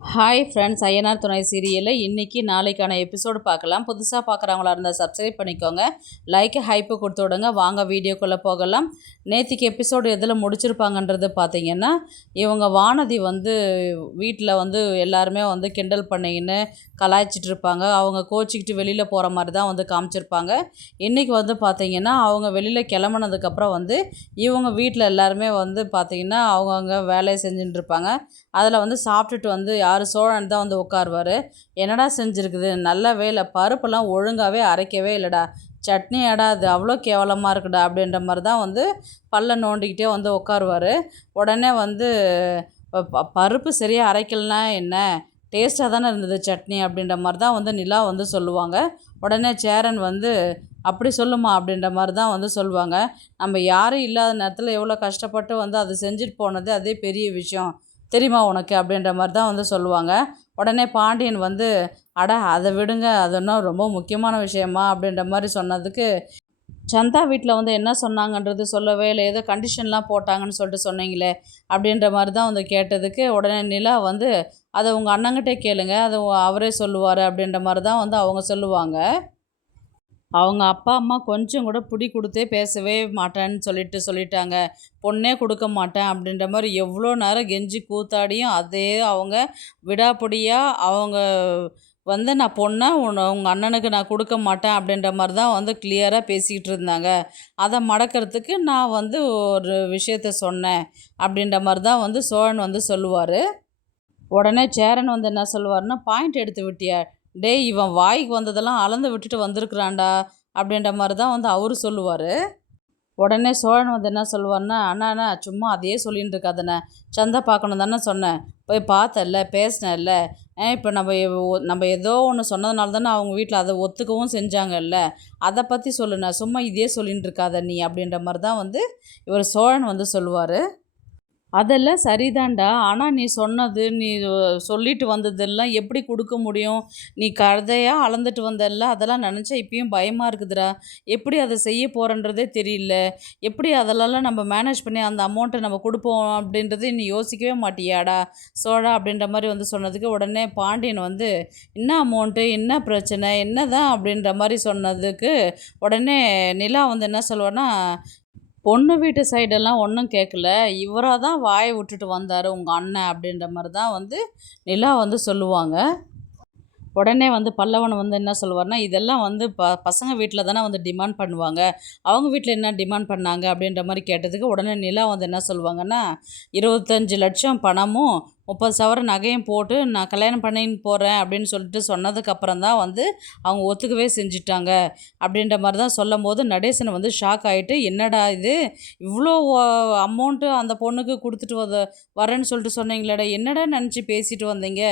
Hi friends, Ayyanar துணை சீரியலில் இன்றைக்கி நாளைக்கான எபிசோடு பார்க்கலாம். புதுசாக பார்க்குறவங்களா இருந்தால் சப்ஸ்கிரைப் பண்ணிக்கோங்க, லைக்கு ஹைப்பு கொடுத்து விடுங்க. வாங்க வீடியோக்குள்ளே போகலாம். நேற்றுக்கு எபிசோடு எதில் முடிச்சிருப்பாங்கன்றது பார்த்திங்கன்னா, இவங்க வானதி வீட்டில் எல்லாருமே கிண்டல் பண்ணிக்கின்னு கலாய்ச்சிட்டு இருப்பாங்க. அவங்க கோச்சிக்கிட்டு வெளியில் போகிற மாதிரி தான் காமிச்சிருப்பாங்க. இன்றைக்கி பார்த்திங்கன்னா, அவங்க வெளியில் கிளம்புனதுக்கப்புறம் இவங்க வீட்டில் எல்லாருமே பார்த்திங்கன்னா அவங்கவுங்க வேலையை செஞ்சுட்டு இருப்பாங்க. அதில் சாப்பிட்டுட்டு யார் சோழன் தான் உட்காருவார். என்னடா செஞ்சுருக்குது, நல்ல வேலை பருப்பெல்லாம் ஒழுங்காகவே அரைக்கவே இல்லைடா, சட்னி அடா அது அவ்வளோ கேவலமாக இருக்குடா அப்படின்ற மாதிரி தான் பல்ல நோண்டிக்கிட்டே உட்காருவார். உடனே பருப்பு சரியாக அரைக்கலனா என்ன, டேஸ்ட்டாக தானே இருந்தது சட்னி அப்படின்ற மாதிரி தான் நிலா சொல்லுவாங்க. உடனே சேரன் அப்படி சொல்லுமா அப்படின்ற மாதிரி தான் சொல்லுவாங்க. நம்ம யாரும் இல்லாத நேரத்தில் எவ்வளோ கஷ்டப்பட்டு அதை செஞ்சுட்டு போனது அதே பெரிய விஷயம் தெரியுமா உனக்கு அப்படின்ற மாதிரி தான் சொல்லுவாங்க. உடனே பாண்டியன் அட அதை விடுங்க, அது ஒன்றும் ரொம்ப முக்கியமான விஷயமா அப்படின்ற மாதிரி சொன்னதுக்கு, சந்தா வீட்டில் என்ன சொன்னாங்கன்றது சொல்லவே இல்லை, ஏதோ கண்டிஷன்லாம் போட்டாங்கன்னு சொல்லிட்டு சொன்னீங்களே அப்படின்ற மாதிரி தான் கேட்டதுக்கு, உடனே நிலா அதை உங்கள் அண்ணங்கிட்டே கேளுங்க, அது அவரே சொல்லுவார் அப்படின்ற மாதிரி தான் அவங்க சொல்லுவாங்க. அவங்க அப்பா அம்மா கொஞ்சம் கூட பிடி கொடுத்தே பேசவே மாட்டேன்னு சொல்லிட்டாங்க, பொண்ணே கொடுக்க மாட்டேன் அப்படின்ற மாதிரி எவ்வளோ நேரம் கெஞ்சி கூத்தாடியும் அதே அவங்க விடாப்பிடியாக அவங்க நான் பொண்ணை உங்கள் அண்ணனுக்கு நான் கொடுக்க மாட்டேன் அப்படின்ற மாதிரி தான் கிளியராக பேசிக்கிட்டு இருந்தாங்க. அதை மடக்கிறதுக்கு நான் ஒரு விஷயத்த சொன்னேன் அப்படின்ற மாதிரி தான் சோழன் சொல்லுவார். உடனே சேரன் என்ன சொல்லுவார்னா, பாயிண்ட் எடுத்து விட்டியா டேய், இவன் வாய்க்கு வந்ததெல்லாம் அளந்து விட்டுட்டு வந்திருக்கிறான்டா அப்படின்ற மாதிரி தான் அவரு சொல்லுவார். உடனே சோழன் என்ன சொல்லுவார்னா, அண்ணா சும்மா அதையே சொல்லின்னு இருக்காதண்ணே, சந்தை பார்க்கணும் தானே சொன்னேன், போய் பார்த்தல்ல பேசினல்ல, இப்போ நம்ம ஏதோ ஒன்று சொன்னதுனால தானே அவங்க வீட்டில் அதை ஒத்துக்கவும் செஞ்சாங்கல்ல, அதை பற்றி சொல்லுண்ணா, சும்மா இதே சொல்லின்னு இருக்காத நீ அப்படின்ற மாதிரி தான் இவர் சோழன் சொல்லுவார். அதெல்லாம் சரிதான்டா, ஆனால் நீ சொன்னது, நீ சொல்லிட்டு வந்ததெல்லாம் எப்படி கொடுக்க முடியும், நீ கதையாக அளந்துட்டு வந்தல்ல, அதெல்லாம் நினச்சா இப்பயும் பயமாக இருக்குதுடா, எப்படி அதை செய்ய போகிறன்றதே தெரியல, எப்படி அதெல்லாம் நம்ம மேனேஜ் பண்ணி அந்த அமௌண்ட்டை நம்ம கொடுப்போம் அப்படின்றது நீ யோசிக்கவே மாட்டியாடா சோழா அப்படின்ற மாதிரி சொன்னதுக்கு, உடனே பாண்டியன் என்ன அமௌண்ட்டு, என்ன பிரச்சனை, என்ன தான் அப்படின்ற மாதிரி சொன்னதுக்கு, உடனே நிலா என்ன சொல்லுவான்னா, பொண்ணு வீட்டு சைடெல்லாம் ஒன்றும் கேட்கல, இவராக தான் வாயை விட்டுட்டு வந்தார் உங்கள் அண்ணன் அப்படின்ற மாதிரி தான் நிலா சொல்லுவாங்க. உடனே பல்லவன் என்ன சொல்லுவார்னா, இதெல்லாம் பசங்க வீட்டில் தானே டிமாண்ட் பண்ணுவாங்க, அவங்க வீட்டில் என்ன டிமாண்ட் பண்ணாங்க அப்படின்ற மாதிரி கேட்டதுக்கு, உடனே நிலா என்ன சொல்லுவாங்கன்னா, 25 லட்சம் பணமும் 30 சவர நகையும் போட்டு நான் கல்யாணம் பண்ணின்னு போகிறேன் அப்படின்னு சொல்லிட்டு சொன்னதுக்கப்புறம் தான் அவங்க ஒத்துக்கவே செஞ்சுட்டாங்க அப்படின்ற மாதிரி தான் சொல்லும் போது, நடேசன் ஷாக் ஆகிட்டு, என்னடா இது இவ்வளோ அமௌண்ட்டு அந்த பொண்ணுக்கு கொடுத்துட்டு வரேன்னு சொல்லிட்டு சொன்னீங்களேடா, என்னடா நினச்சி பேசிட்டு வந்தீங்க,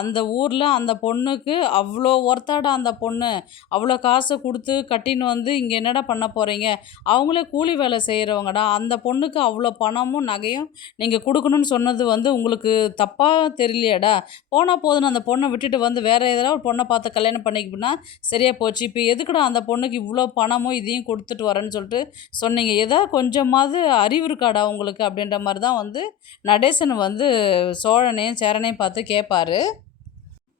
அந்த ஊரில் அந்த பொண்ணுக்கு அவ்வளோ ஒர்த்தாடா, அந்த பொண்ணு அவ்வளோ காசை கொடுத்து கட்டின்னு இங்கே என்னடா பண்ண போகிறீங்க, அவங்களே கூலி வேலை செய்கிறவங்கடா, அந்த பொண்ணுக்கு அவ்வளோ பணமும் நகையும் நீங்கள் கொடுக்கணும்னு சொன்னது உங்களுக்கு தப்பாக தெரியலையாடா, போனால் போதுன்னு அந்த பொண்ணை விட்டுட்டு வேறு ஏதாவது ஒரு பொண்ணை பார்த்து கல்யாணம் பண்ணிக்கினா சரியாக போச்சு, இப்போ எதுக்குடா அந்த பொண்ணுக்கு இவ்வளோ பணமும் இதையும் கொடுத்துட்டு வரேன்னு சொல்லிட்டு சொன்னீங்க, ஏதாவது கொஞ்சமாவது அறிவு இருக்காடா உங்களுக்கு அப்படின்ற மாதிரி தான் நடேசன் சோழனையும் சேரனையும் பார்த்து கேட்பார்.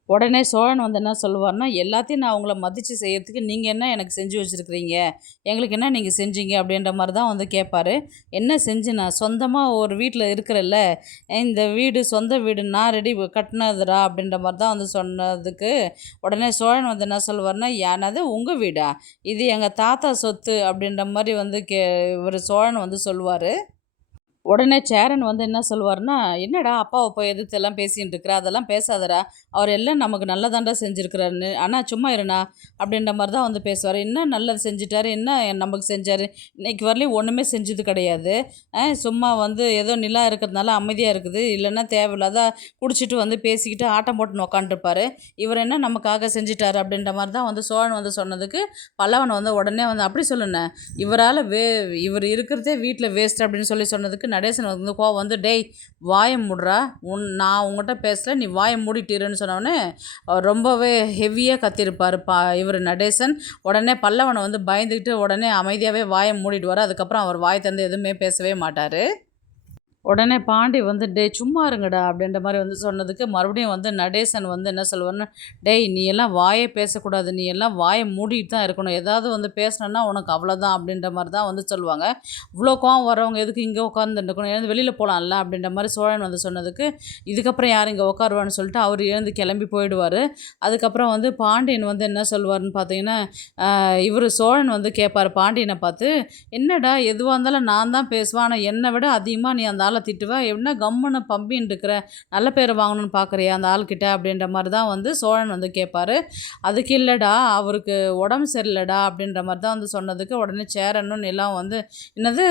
உடனே சோழன் என்ன சொல்லுவார்னா, எல்லாத்தையும் நான் அவங்கள மதித்து செய்கிறதுக்கு நீங்கள் என்ன எனக்கு செஞ்சு வச்சுருக்கிறீங்க, எங்களுக்கு என்ன நீங்கள் செஞ்சீங்க அப்படின்ற மாதிரி தான் கேட்பார். என்ன செஞ்சு, நான் சொந்தமாக ஒரு வீட்டில் இருக்கிறல்ல, இந்த வீடு சொந்த வீடு நான் ரெடி கட்டினதுடா அப்படின்ற மாதிரி தான் சொன்னதுக்கு, உடனே சோழன் என்ன சொல்லுவார்னா, ஏன்னாது உங்கள் வீடா, இது எங்கள் தாத்தா சொத்து அப்படின்ற மாதிரி இவர் சோழன் சொல்லுவார். உடனே சேரன் என்ன சொல்லுவார்னா, என்னடா அப்பாவை போய் எதிர்த்தெல்லாம் பேசிகிட்டு இருக்கிற, அதெல்லாம் பேசாதடா, அவர் எல்லாம் நமக்கு நல்லதாண்டா செஞ்சுருக்கிறாருன்னு, ஆனால் சும்மா இருண்ணா அப்படின்ற மாதிரி தான் பேசுவார். என்ன நல்லது செஞ்சிட்டாரு, என்ன நமக்கு செஞ்சார், இன்றைக்கி வரலையும் ஒன்றுமே செஞ்சது கிடையாது, சும்மா ஏதோ நிலா இருக்கிறதுனால அமைதியாக இருக்குது, இல்லைன்னா தேவையில்லாத குடிச்சிட்டு பேசிக்கிட்டு ஆட்டம் போட்டுன்னு உக்காண்ட்ருப்பார், இவர் என்ன நமக்காக செஞ்சிட்டாரு அப்படின்ற மாதிரி தான் சோழன் சொன்னதுக்கு, பல்லவன் உடனே அப்படி சொல்லுண்ணே, இவரால் இவர் இருக்கிறதே வீட்டில் வேஸ்ட் அப்படின்னு சொன்னதுக்கு, நடேசன் கோவம் டேய் வாயை மூடுறா, நான் உங்கள்கிட்ட பேசல, நீ வாயை மூடிட்டீருன்னு சொன்னோடனே ரொம்பவே ஹெவியாக கத்திருப்பார் இவர் நடேசன். உடனே பல்லவனை பயந்துக்கிட்டு உடனே அமைதியாகவே வாயை மூடிடுவார். அதுக்கப்புறம் அவர் வாய் தந்து எதுவுமே பேசவே மாட்டார். உடனே பாண்டி வந்து டேய் சும்மா இருங்கடா அப்படின்ற மாதிரி வந்து சொன்னதுக்கு மறுபடியும் வந்து நடேசன் வந்து என்ன சொல்லுவாருன்னா, டேய் நீ எல்லாம் வாயே பேசக்கூடாது, நீ எல்லாம் வாயை மூடிட்டு தான் இருக்கணும், ஏதாவது வந்து பேசினன்னா உனக்கு அவ்வளோதான் அப்படின்ற மாதிரி தான் வந்து சொல்லுவாங்க. இவ்வளோ கோவம் வரவங்க எதுக்கு இங்கே உட்காந்துருக்கணும், எழுந்து வெளியில் போகலாம்ல அப்படின்ற மாதிரி சோழன் வந்து சொன்னதுக்கு, இதுக்கப்புறம் யார் இங்கே உட்காருவான்னு சொல்லிட்டு அவர் எழுந்து கிளம்பி போயிடுவார். அதுக்கப்புறம் வந்து பாண்டியன் வந்து என்ன சொல்லுவார்னு பார்த்தீங்கன்னா, இவர் சோழன் வந்து கேட்பார் பாண்டியனை பார்த்து, என்னடா எதுவாக இருந்தாலும் நான் தான் பேசுவேன், ஆனால் என்னை விட அதிகமாக நீ அந்த ஆளை திட்டுவ, என்ன கம்முன்னு பம்பின்னு இருக்கிற, நல்ல பேர் வாங்கணும்னு பார்க்குறியா அந்த ஆள்கிட்ட அப்படின்ற மாதிரி தான் வந்து சோழன் வந்து கேட்பாரு. அதுக்கு இல்லைடா அவருக்கு உடம்பு சரியில்லைடா அப்படின்ற மாதிரி தான் வந்து சொன்னதுக்கு உடனே சேரனும் நிலம் வந்து, என்னது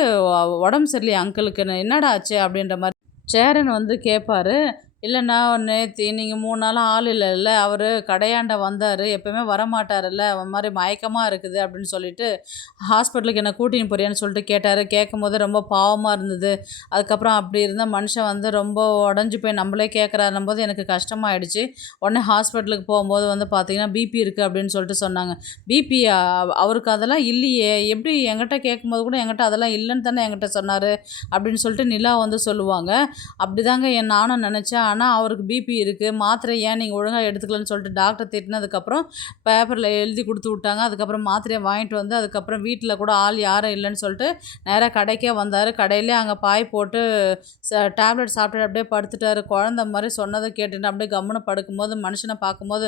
உடம்பு சரியில்லையா அங்கிளுக்கு, என்னடா ஆச்சு அப்படின்ற மாதிரி சேரன் வந்து கேட்பாரு. இல்லைண்ணா நேற்று நீங்கள் 3 நாளாக ஆள் இல்லைல்ல, அவர் கடையாண்ட வந்தார், எப்போவுமே வரமாட்டார்ல, அவன் மாதிரி மயக்கமாக இருக்குது அப்படின்னு சொல்லிட்டு ஹாஸ்பிட்டலுக்கு என்னை கூட்டின்னு போறியான்னு சொல்லிட்டு கேட்டார். கேட்கும்போது ரொம்ப பாவமாக இருந்தது. அதுக்கப்புறம் அப்படி இருந்த மனுஷன் வந்து ரொம்ப உடஞ்சி போய் நம்மளே கேட்குறாருன்னும் போது எனக்கு கஷ்டமாயிடுச்சு. உடனே ஹாஸ்பிட்டலுக்கு போகும்போது வந்து பார்த்தீங்கன்னா பிபி இருக்குது அப்படின்னு சொல்லிட்டு சொன்னாங்க. பிபி அவருக்கு அதெல்லாம் இல்லையே, எப்படி என்கிட்ட கேட்கும்போது கூட என்கிட்ட அதெல்லாம் இல்லைன்னு தானே என்கிட்ட சொன்னார் அப்படின்னு சொல்லிட்டு நிலா வந்து சொல்லுவாங்க. அப்படிதாங்க நானும் நினச்சேன். ஆனால் அவருக்கு பிபி இருக்குது, மாத்திரை ஏன் நீங்கள் ஒழுங்காக எடுத்துக்கலன்னு சொல்லிட்டு டாக்டர் திட்டினதுக்கப்புறம் பேப்பரில் எழுதி கொடுத்து விட்டாங்க. அதுக்கப்புறம் மாத்திரையை வாங்கிட்டு வந்து அதுக்கப்புறம் வீட்டில் கூட ஆள் யாரும் இல்லைன்னு சொல்லிட்டு நேராக கடைக்கே வந்தார். கடையிலே அங்கே பாய் போட்டு டேப்லெட் சாப்பிட்டுட்டு அப்படியே படுத்துட்டார். குழந்த மாதிரி சொன்னதை கேட்டுட்டு அப்படியே கம்முன்னு படுக்கும்போது மனுஷனை பார்க்கும்போது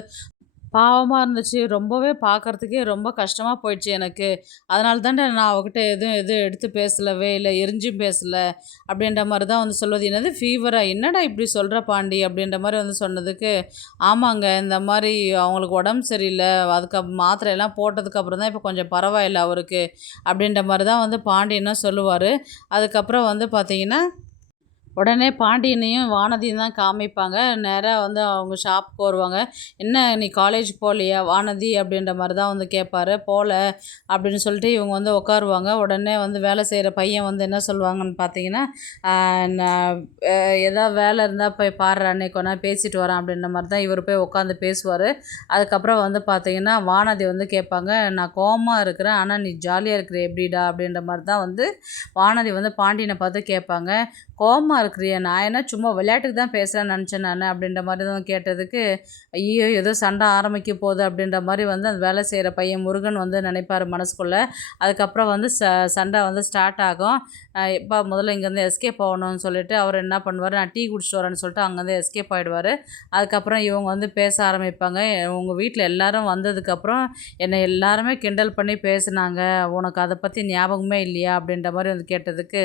பாவமாக இருந்துச்சு. ரொம்பவே பார்க்குறதுக்கே ரொம்ப கஷ்டமாக போயிடுச்சு எனக்கு. அதனால தான்டா நான் அவகிட்ட எதுவும் எடுத்து பேசலவே இல்லை, எரிஞ்சும் பேசலை அப்படின்ற மாதிரி தான் வந்து சொல்வது. என்னது ஃபீவரா, என்னடா இப்படி சொல்கிற பாண்டி அப்படின்ற மாதிரி வந்து சொன்னதுக்கு, ஆமாங்க இந்த மாதிரி அவங்களுக்கு உடம்பு சரியில்லை, அதுக்கு மாத்திரையெல்லாம் போட்டதுக்கப்புறம் தான் இப்போ கொஞ்சம் பரவாயில்லை அவருக்கு அப்படின்ற மாதிரி தான் வந்து பாண்டியனும் சொல்லுவார். அதுக்கப்புறம் வந்து பார்த்தீங்கன்னா உடனே பாண்டியனையும் வானதியும் தான் காமிப்பாங்க. நேரா வந்து அவங்க ஷாப்புக்கு வருவாங்க. "என்ன நீ காலேஜ் போகலையா வானதி?" அப்படின்ற மாதிரி தான் வந்து கேட்பாரு. "போகல" அப்படின்னு சொல்லிட்டு இவங்க வந்து உட்காருவாங்க. உடனே வந்து வேலை செய்கிற பையன் வந்து என்ன சொல்லுவாங்கன்னு பார்த்தீங்கன்னா, நான் ஏதாவது வேலை இருந்தால் போய் பாருடா, அன்னைக்கு ஒன்றா பேசிட்டு வரேன் அப்படின்ற மாதிரி தான் இவர் போய் உட்காந்து பேசுவார். அதுக்கப்புறம் வந்து பார்த்தீங்கன்னா வானதி வந்து கேட்பாங்க, "நான் கோவமாக இருக்கிறேன், ஆனால் நீ ஜாலியாக இருக்கிற எப்படிடா?" அப்படின்ற மாதிரி தான் வந்து வானதி வந்து பாண்டியனை பார்த்து கேட்பாங்க. "கோவமா இருக்கிறியா? நான் என்ன சும்மா விளையாட்டுக்கு தான் பேசுகிறேன்னு நினச்சேன் நான்" அப்படின்ற மாதிரி தான் கேட்டதுக்கு, ஐயோ ஏதோ சண்டை ஆரம்பிக்க போகுது அப்படின்ற மாதிரி வந்து அந்த வேலை செய்கிற பையன் முருகன் வந்து நினைப்பார் மனசுக்குள்ளே. அதுக்கப்புறம் வந்து சண்டை வந்து ஸ்டார்ட் ஆகும். எப்பா முதல்ல இங்கேருந்து எஸ்கேப் ஆகணும்னு சொல்லிட்டு அவர் என்ன பண்ணுவார், நான் டீ குடிச்சிட்டு வரேன்னு சொல்லிட்டு அங்கேருந்து எஸ்கேப் ஆகிடுவார். அதுக்கப்புறம் இவங்க வந்து பேச ஆரம்பிப்பாங்க. "உங்கள் வீட்டில் எல்லோரும் வந்ததுக்கப்புறம் என்னை எல்லாருமே கிண்டல் பண்ணி பேசுனாங்க, உனக்கு அதை பற்றி ஞாபகமே இல்லையா?" அப்படின்ற மாதிரி வந்து கேட்டதுக்கு,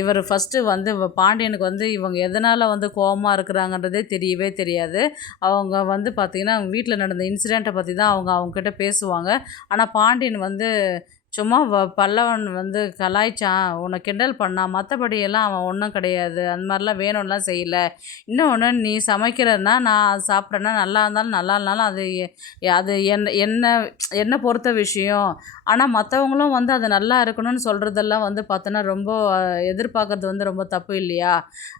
இவர் ஃபஸ்ட்டு வந்து பாண்டியனுக்கு வந்து இவங்க எதனால் வந்து கோவமாக இருக்கிறாங்கன்றதே தெரியவே தெரியாது. அவங்க வந்து பார்த்திங்கன்னா வீட்டில் நடந்த இன்சிடெண்ட்டை பற்றி தான் அவங்கக்கிட்ட பேசுவாங்க. ஆனால் பாண்டியன் வந்து சும்மா பல்லவன் வந்து கலாய்ச்சான், உன்னை கிண்டல் பண்ணான், மற்றபடி எல்லாம் அவன் ஒன்றும் கிடையாது, அந்த மாதிரிலாம் வேணும்லாம் செய்யலை. இன்னொன்று நீ சமைக்கிறன்னா நான் சாப்பிட்றேன்னா நல்லா இருந்தாலும் நல்லா இல்லைனாலும் அது அது என்னை பொறுத்த விஷயம். ஆனால் மற்றவங்களும் வந்து அது நல்லா இருக்கணும்னு சொல்கிறதெல்லாம் வந்து பார்த்தோன்னா ரொம்ப எதிர்பார்க்கறது வந்து ரொம்ப தப்பு இல்லையா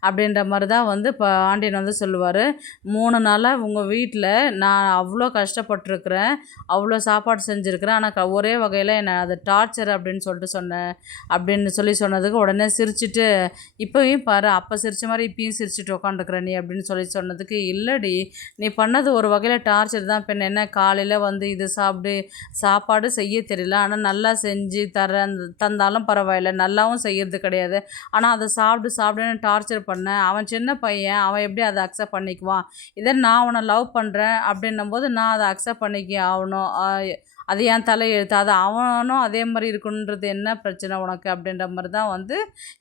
அப்படின்ற மாதிரி தான் வந்து பாண்டியன் வந்து சொல்லுவார். 3 நாளாக உங்கள் வீட்டில் நான் அவ்வளோ கஷ்டப்பட்டுருக்குறேன், அவ்வளோ சாப்பாடு செஞ்சுருக்கிறேன், ஆனால் ஒரே வகையில் என்னை அது டார்ச்சர் அப்படின்னு சொல்லிட்டு சொன்னேன் அப்படின்னு சொன்னதுக்கு உடனே சிரிச்சுட்டு, இப்போயும் பாரு அப்போ சிரித்த மாதிரி இப்பயும் சிரிச்சுட்டு உட்காந்துருக்குற நீ அப்படின்னு சொன்னதுக்கு, இல்லடி நீ பண்ணது ஒரு வகையில் டார்ச்சர் தான். பெண் என்ன காலையில் வந்து இது சாப்பிடு, சாப்பாடு செய்ய தெரியல ஆனால் நல்லா செஞ்சு தந்தாலும் பரவாயில்ல, நல்லாவும் செய்யறது கிடையாது, ஆனால் அதை சாப்பிடுன்னு டார்ச்சர் பண்ணேன். அவன் சின்ன பையன், அவன் எப்படி அதை அக்செப்ட் பண்ணிக்குவான்? இதே நான் உன்னை லவ் பண்ணுறேன் அப்படின்னும் போது நான் அதை அக்செப்ட் பண்ணிக்க ஆகணும், அது என் தலையெழுத்து, அது அவனும் அதே மாதிரி இருக்கணுன்றது என்ன பிரச்சனை உனக்கு அப்படின்ற மாதிரி தான் வந்து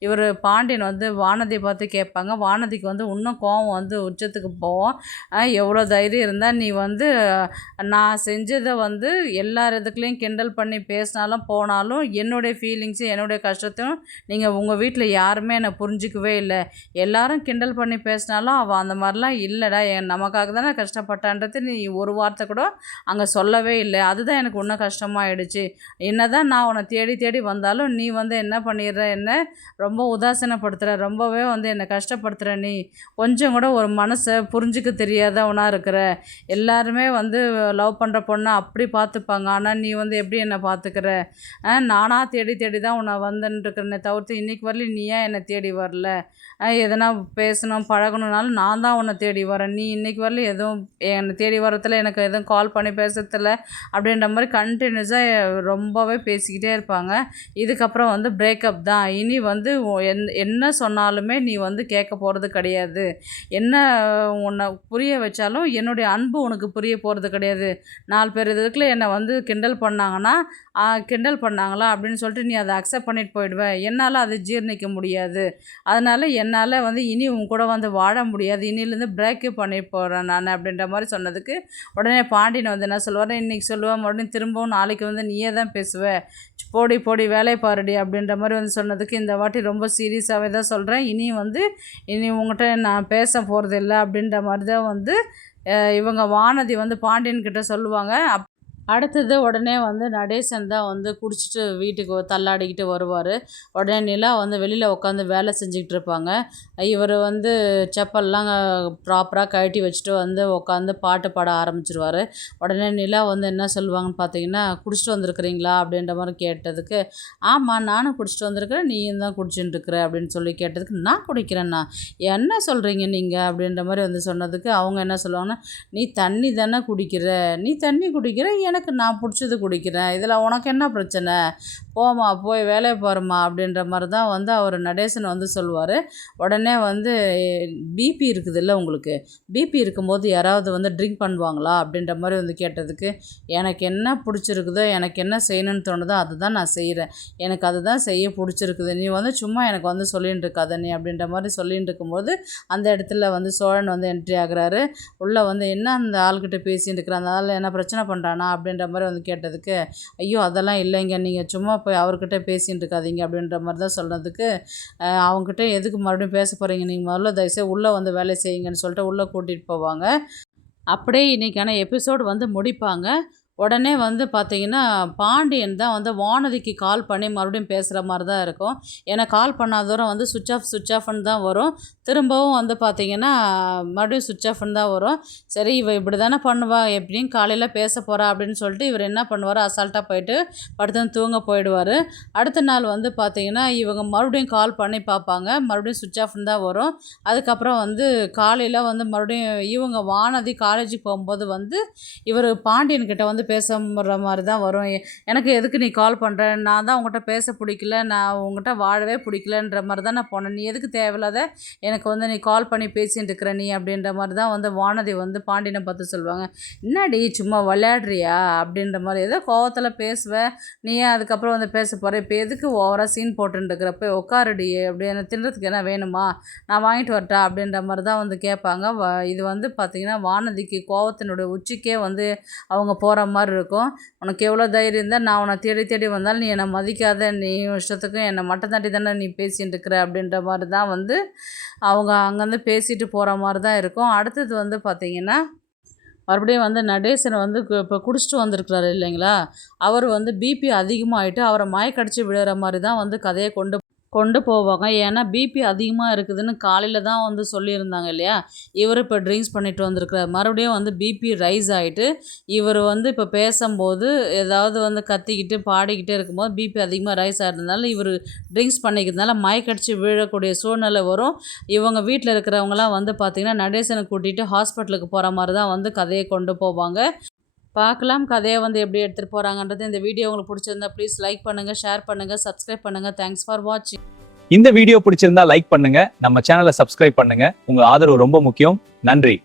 இவர் பாண்டியன் வந்து வானதியை பார்த்து கேட்பாங்க. வானதிக்கு வந்து இன்னும் கோவம் வந்து உச்சத்துக்கு போவோம். எவ்வளோ தைரியம் இருந்தால் நீ வந்து நான் செஞ்சதை வந்து எல்லார் இதுக்குலேயும் கிண்டல் பண்ணி பேசினாலும் போனாலும் என்னுடைய ஃபீலிங்ஸு என்னுடைய கஷ்டத்தையும் நீங்கள் உங்கள் வீட்டில் யாருமே என்னை புரிஞ்சிக்கவே இல்லை, எல்லாரும் கிண்டல் பண்ணி பேசினாலும் அவள் அந்த மாதிரிலாம் இல்லைடா, நமக்காக தானே கஷ்டப்பட்டான்றது நீ ஒரு வார்த்தை கூட அங்கே சொல்லவே இல்லை, அதுதான் எனக்கு எனக்கு இன்னும் கஷ்டமாயிடுச்சு. என்னதான் நான் உன்னை தேடி தேடி வந்தாலும் நீ வந்து என்ன பண்ணிடுற, என்ன ரொம்ப உதாசீனப்படுத்துகிற, ரொம்பவே வந்து என்னை கஷ்டப்படுத்துகிற. நீ கொஞ்சம் கூட ஒரு மனசை புரிஞ்சுக்க தெரியாதவனா இருக்கிற. எல்லாருமே வந்து லவ் பண்ணுற பொண்ணை அப்படி பார்த்துப்பாங்க, ஆனால் நீ வந்து எப்படி என்னை பார்த்துக்கிற? நானாக தேடி தேடி தான் உன்னை வந்துட்டுருக்கிறேனே தவிர்த்து இன்றைக்கி வரலையும் நீ ஏன் என்னை தேடி வரல? எதனா பேசணும் பழகணுன்னாலும் நான் தான் உன்னை தேடி வரேன். நீ இன்றைக்கி வரலையும் எதுவும் என்னை தேடி வரதில்ல, எனக்கு எதுவும் கால் பண்ணி பேசுறதில்ல அப்படின்ற மாதிரி கண்டினியூஸாக ரொம்பவே பேசிக்கிட்டே இருப்பாங்க. இதுக்கப்புறம் வந்து பிரேக்கப் தான். இனி வந்து என்ன சொன்னாலுமே நீ வந்து கேட்க போகிறது கிடையாது. என்ன உன்னை புரிய வச்சாலும் என்னுடைய அன்பு உனக்கு புரிய போகிறது கிடையாது. 4 பேர் இதுக்குள்ள என்னை வந்து கிண்டல் பண்ணாங்கன்னா கிண்டல் பண்ணாங்களா அப்படின்னு சொல்லிட்டு நீ அதை அக்செப்ட் பண்ணிட்டு போயிடுவ. என்னால் அது ஜீர்ணிக்க முடியாது. அதனால் என்னால் வந்து இனி உன் கூட வந்து வாழ முடியாது. இனிலேருந்து பிரேக்கப் பண்ணி போகிறேன் நான் அப்படின்ற மாதிரி சொன்னதுக்கு உடனே பாண்டியன் வந்து என்ன சொல்லுவார், இன்றைக்கி சொல்லுவேன் மறுபடியும் திரும்பவும் நாளைக்கு வந்து நீயே தான் பேசுவ, போடி போடி வேலையை பாருடி அப்படின்ற மாதிரி வந்து சொன்னதுக்கு இந்த வாட்டி ரொம்ப சீரியஸாகவே தான் சொல்கிறேன். இனி உங்கள்கிட்ட நான் பேச போகிறது இல்லை அப்படின்ற மாதிரி தான் வந்து இவங்க வானதி வந்து பாண்டியன்கிட்ட சொல்லுவாங்க. அடுத்தது உடனே வந்து நடேசன் தான் வந்து குடிச்சிட்டு வீட்டுக்கு தள்ளாடிக்கிட்டு வருவார். உடனே நிலா வந்து வெளியில் உட்காந்து வேலை செஞ்சுக்கிட்டு இருப்பாங்க. இவர் வந்து செப்பல்லாம் ப்ராப்பராக கழட்டி வச்சுட்டு வந்து உட்காந்து பாட்டு பாட ஆரம்பிச்சிருவார். உடனே நிலா வந்து என்ன சொல்லுவாங்கன்னு பார்த்தீங்கன்னா, குடிச்சிட்டு வந்திருக்கிறீங்களா அப்படின்ற மாதிரி கேட்டதுக்கு, ஆமாம் நானும் குடிச்சிட்டு வந்திருக்கிறேன், நீயும் தான் குடிச்சுட்டு இருக்கிற அப்படின்னு சொல்லி கேட்டதுக்கு, நான் குடிக்கிறேன்னா என்ன சொல்கிறீங்க நீங்கள் அப்படின்ற மாதிரி வந்து சொன்னதுக்கு அவங்க என்ன சொல்லுவாங்கன்னா, நீ தண்ணி தானே குடிக்கிற, நீ தண்ணி குடிக்கிற, எனக்கு நான் பிடிச்சது குடிக்கிறேன், இதில் உனக்கு என்ன பிரச்சனை, போம்மா போய் வேலையை பாருமா அப்படின்ற மாதிரி தான் வந்து அவர் நடேசன் வந்து சொல்லுவார். உடனே வந்து பிபி இருக்குது இல்லை உங்களுக்கு, பிபி இருக்கும்போது யாராவது வந்து ட்ரிங்க் பண்ணுவாங்களா அப்படின்ற மாதிரி வந்து கேட்டதுக்கு, எனக்கு என்ன பிடிச்சிருக்குதோ, எனக்கு என்ன செய்யணும்னு தோணுதோ அதுதான் நான் செய்கிறேன், எனக்கு அதுதான் செய்ய பிடிச்சிருக்குது, நீ வந்து சும்மா எனக்கு வந்து சொல்லின்னு இருக்காத நீ அப்படின்ற மாதிரி சொல்லின்னு இருக்கும்போது அந்த இடத்துல வந்து சோழன் வந்து என்ட்ரி ஆகுறாரு. உள்ளே வந்து என்ன அந்த ஆள்கிட்ட பேசின்னு இருக்கிற, அந்த ஆள் என்ன பிரச்சனை பண்ணுறானா அப்படின்ற மாதிரி வந்து கேட்டதுக்கு, ஐயோ அதெல்லாம் இல்லைங்க, நீங்கள் சும்மா போய் அவர்கிட்ட பேசின்னு இருக்காதீங்க அப்படின்ற மாதிரி தான் சொன்னதுக்கு, அவங்ககிட்ட எதுக்கு மறுபடியும் பேச போகிறீங்க, நீங்கள் முதல்ல தயவுசெய்து உள்ளே வந்து வேலை செய்யுங்கன்னு சொல்லிட்டு உள்ளே கூட்டிகிட்டு போவாங்க. அப்படியே இன்றைக்கான எபிசோடு வந்து முடிப்பாங்க. உடனே வந்து பார்த்திங்கன்னா பாண்டியன் தான் வந்து வானதிக்கு கால் பண்ணி மறுபடியும் பேசுகிற மாதிரி தான் இருக்கும். ஏன்னா கால் பண்ணாத தூரம் வந்து சுவிட்ச் ஆஃப்னு தான் வரும். திரும்பவும் வந்து பார்த்திங்கன்னா மறுபடியும் சுவிட்ச் ஆஃப்னு தான் வரும். சரி இவ இப்படி தானே பண்ணுவா, எப்படியும் காலையில் பேச போகிறா அப்படின்னு சொல்லிட்டு இவர் என்ன பண்ணுவார், அசால்ட்டாக போயிட்டு படுத்து தூங்க போயிடுவார். அடுத்த நாள் வந்து பார்த்திங்கன்னா இவங்க மறுபடியும் கால் பண்ணி பார்ப்பாங்க, மறுபடியும் சுவிட்ச் ஆஃப்னு தான் வரும். அதுக்கப்புறம் வந்து காலையில் வந்து மறுபடியும் இவங்க வானதி காலேஜுக்கு போகும்போது வந்து இவர் பாண்டியன்கிட்ட வந்து பேசுகிற மாதிரி தான் வரும். எனக்கு எதுக்கு நீ கால் பண்ணுற, நான் தான் உங்கள்கிட்ட பேச பிடிக்கல, நான் உங்கள்கிட்ட வாழவே பிடிக்கலன்ற மாதிரி தான் நான் போனேன், நீ எதுக்கு தேவையில்லாத எனக்கு வந்து நீ கால் பண்ணி பேசிகிட்டு இருக்கிற நீ அப்படின்ற மாதிரி தான் வந்து வானதி வந்து பாண்டியனை பார்த்து சொல்லுவாங்க. என்னடி சும்மா விளையாடுறியா அப்படின்ற மாதிரி, ஏதோ கோவத்தில் பேசுவேன், நீ அதுக்கப்புறம் வந்து பேச போகிற, இப்போ எதுக்கு ஓவராக சீன் போட்டுருக்கிற, போய் உட்காருடி, அப்படி என்ன தின்றதுக்கு என்ன வேணுமா, நான் வாங்கிட்டு வரட்டா அப்படின்ற மாதிரி தான் வந்து கேட்பாங்க. இது வந்து பார்த்திங்கன்னா வானதிக்கு கோவத்தினுடைய உச்சிக்கே வந்து அவங்க போகிற மாதிரி இருக்கும். உனக்கு எவ்வளோ தைரியம் இருந்தால் நான் உன்னை தேடி தேடி வந்தாலும் நீ என்னை மதிக்காத, நீ இஷ்டத்துக்கும் என்னை மட்டம் தாண்டி தானே நீ பேசிகிட்டு இருக்கிற அப்படின்ற மாதிரி தான் வந்து அவங்க அங்கேருந்து பேசிட்டு போகிற மாதிரி தான் இருக்கும். அடுத்தது வந்து பார்த்திங்கன்னா மறுபடியும் வந்து நடேசனை வந்து இப்போ குடிச்சிட்டு வந்திருக்கிறாரு இல்லைங்களா, அவர் வந்து பிபி அதிகமாகிட்டு அவரை மயக்கடிச்சு விடுற மாதிரி தான் வந்து கதையை கொண்டு போவாங்க. ஏன்னா பிபி அதிகமாக இருக்குதுன்னு காலையில் தான் வந்து சொல்லியிருந்தாங்க இல்லையா, இவர் இப்போ ட்ரிங்க்ஸ் பண்ணிட்டு வந்திருக்கிறார். மறுபடியும் வந்து பிபி ரைஸ் ஆகிட்டு இவர் வந்து இப்போ பேசும்போது ஏதாவது வந்து கத்திக்கிட்டு பாடிக்கிட்டே இருக்கும்போது பிபி அதிகமாக ரைஸ் ஆகிறதுனால இவர் ட்ரிங்க்ஸ் பண்ணிக்கிறதுனால மயக்கடிச்சு விழக்கூடிய சூழ்நிலை வரும். இவங்க வீட்டில் இருக்கிறவங்களாம் வந்து பார்த்திங்கன்னா நடேசனை கூட்டிகிட்டு ஹாஸ்பிட்டலுக்கு போகிற மாதிரி தான் வந்து கதையை கொண்டு போவாங்க. பார்க்கலாம் கதையை வந்து எப்படி எடுத்துகிட்டு போகிறாங்கன்றது. இந்த வீடியோ உங்களுக்கு பிடிச்சிருந்தா ப்ளீஸ் லைக் பண்ணுங்கள், ஷேர் பண்ணுங்கள், சப்ஸ்கிரைப் பண்ணுங்கள். தேங்க்ஸ் ஃபார் வாட்சிங். இந்த வீடியோ பிடிச்சிருந்தா லைக் பண்ணுங்க, நம்ம சேனலை சப்ஸ்கிரைப் பண்ணுங்க. உங்க ஆதரவு ரொம்ப முக்கியம். நன்றி.